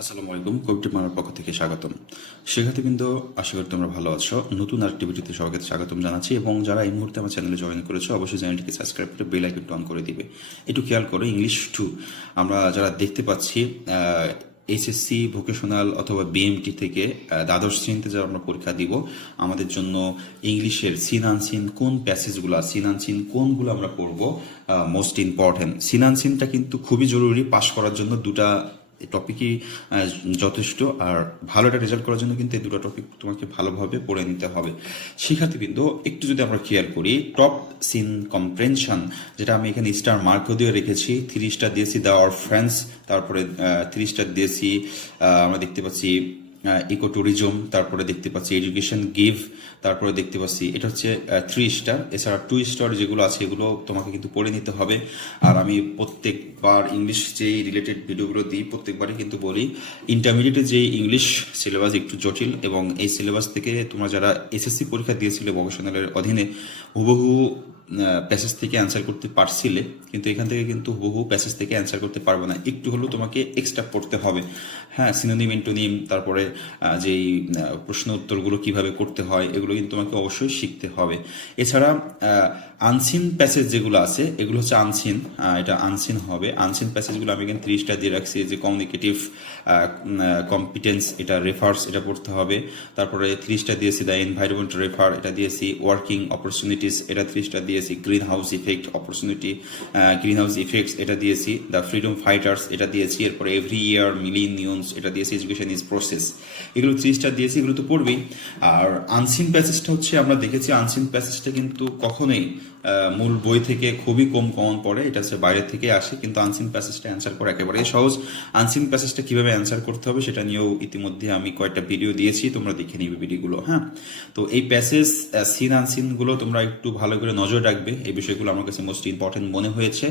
আসসালামু আলাইকুম, কবিটি মারার পক্ষ থেকে স্বাগতম। শিক্ষার্থীবৃন্দ আশা করি তোমরা ভালো আছো। নতুন আরেকটি ভিডিওতে সবাইকে স্বাগতম জানাচ্ছি এবং যারা এই মুহূর্তে আমার চ্যানেলে জয়েন করেছ, অবশ্যই চ্যানেলটিকে সাবস্ক্রাইব করে বেল আইকনটি অন করে দিবে। একটু খেয়াল করো ইংলিশ টু আমরা যারা দেখতে পাচ্ছি এইচএসসি ভোকেশনাল অথবা বিএমটি থেকে দ্বাদশ শ্রেণীতে যারা আমরা পরীক্ষা দিব, আমাদের জন্য ইংলিশের সিন আনসিন কোন প্যাসেজগুলো সিন আনসিন কোনগুলো আমরা পড়ব মোস্ট ইম্পর্টেন্ট সিন আনসিনটা কিন্তু খুবই জরুরি পাশ করার জন্য দুটা টপিকই যথেষ্ট। আর ভালো একটা রেজাল্ট করার জন্য কিন্তু এই দুটো টপিক তোমাকে ভালোভাবে পড়ে নিতে হবে। শিক্ষার্থীবৃন্দ, একটু যদি আমরা কেয়ার করি টপ সিন কম্প্রেনশন যেটা আমি এখানে স্টার মার্কও দিয়ে রেখেছি, তিরিশটা স্টার দিয়েছি দ্য অর ফ্রেন্ডস তারপরে তিরিশটা স্টার দিয়েছি আমরা দেখতে পাচ্ছি ইকো ট্যুরিজম তারপরে দেখতে পাচ্ছি এডুকেশন গিভ তারপরে দেখতে পাচ্ছি এটা হচ্ছে থ্রি স্টার এছাড়া টু স্টার যেগুলো আছে এগুলো তোমাকে কিন্তু পড়ে নিতে হবে। আর আমি প্রত্যেকবার ইংলিশ যে রিলেটেড ভিডিওগুলো দিই, প্রত্যেকবারই কিন্তু বলি ইন্টারমিডিয়েটের যে ইংলিশ সিলেবাস একটু জটিল এবং এই সিলেবাস থেকে তোমরা যারা এসএসসি পরীক্ষা দিয়েছিলে ভকেশনালের অধীনে, হুবহু প্যাসেজ থেকে অ্যান্সার করতে পারছিলে, কিন্তু এখান থেকে কিন্তু হুবহু প্যাসেজ থেকে অ্যান্সার করতে পারবে না। একটু হলেও তোমাকে এক্সট্রা পড়তে হবে। হ্যাঁ সিনোনিম ইন্টোনিম তারপরে যেই প্রশ্ন উত্তরগুলো কীভাবে করতে হয়, এগুলো কিন্তু তোমাকে অবশ্যই শিখতে হবে। এছাড়া আনসিন প্যাসেজ যেগুলো আছে, এগুলো হচ্ছে আনসিন এটা আনসিন হবে। আনসিন প্যাসেজগুলো আমি এখানে ত্রিশটা দিয়ে রাখছি যে কমিউনিকেটিভ কম্পিটেন্স এটা রেফার্স এটা পড়তে হবে। তারপরে ত্রিশটা দিয়েছি দ্য এনভায়রনমেন্ট রেফার এটা দিয়েছি ওয়ার্কিং অপরচুনিটিস এটা ত্রিশটা দিয়েছি greenhouse effect opportunity greenhouse effects এটা দিয়েছি দ্য ফ্রিডম ফাইটার্স এটা দিয়েছি, এরপরে এভরি ইয়ার মিলিনিয়ন্স এটা দিয়েছি এডুকেশন ইজ প্রসেস এগুলো ত্রিশটা দিয়েছি, এগুলো তো পড়বেই। আর আনসিন প্যাসেজটা হচ্ছে, আমরা দেখেছি আনসিন প্যাসেজটা কিন্তু কখনোই মূল বই থেকে খুবই কম কমন পড়ে, এটা হচ্ছে বাইরে থেকে আসে, কিন্তু আনসিন প্যাসেজটা অ্যান্সার করা একেবারেই সহজ। আনসিন প্যাসেজটা কীভাবে অ্যান্সার করতে হবে সেটা নিয়েও ইতিমধ্যে আমি কয়েকটা ভিডিও দিয়েছি, তোমরা দেখে নিবে ভিডিওগুলো হ্যাঁ? তো এই প্যাসেজ সিন আনসিনগুলো তোমরা একটু ভালো করে নজর রাখবে, এই বিষয়গুলো আমার কাছে মোস্ট ইম্পর্টেন্ট মনে হয়েছে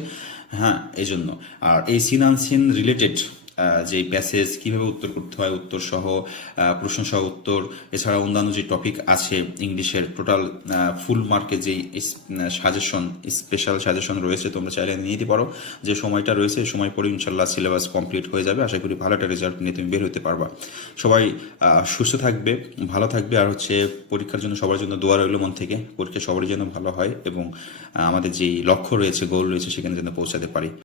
হ্যাঁ এই জন্য আর এই সিন আনসিন রিলেটেড যে প্যাসেজ কীভাবে উত্তর করতে হয় উত্তর সহ প্রশ্ন সহ উত্তর এছাড়া অন্যান্য যে টপিক আছে ইংলিশের টোটাল ফুল মার্কে যে সাজেশন স্পেশাল সাজেশন রয়েছে, তোমরা চাইলে নিয়ে নিতে পারো। যে সময়টা রয়েছে সময় পরে ইনশাল্লাহ সিলেবাস কমপ্লিট হয়ে যাবে। আশা করি ভালো একটা রেজাল্ট নিয়ে তুমি বের হতে পারবা। সবাই সুস্থ থাকবে, ভালো থাকবে, আর হচ্ছে পরীক্ষার জন্য সবার জন্য দোয়া রইল মন থেকে। পরীক্ষা সবারই যেন ভালো হয় এবং আমাদের যেই লক্ষ্য রয়েছে গোল রয়েছে, সেখানে যেন পৌঁছাতে পারি।